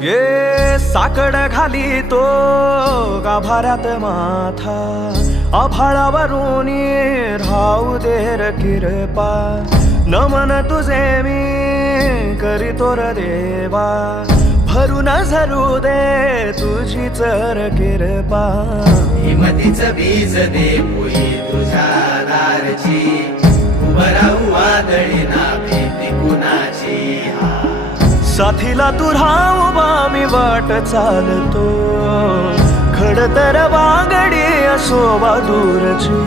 ये साकड घाली तो गाभाऱ्यात माथा, आभाळावरून राहू दे र किरपा, नमन तुझे मी करीतो र देवा, भरून झरू दे तुझी चर किरपा. हिमतीचं बीज दे पोई तुझ्या दारची, उभं राहू वादळी ना भीती कुणाची. साथीला तू राहू मी वाट चालतो, खडतर वागडी असो दूरची.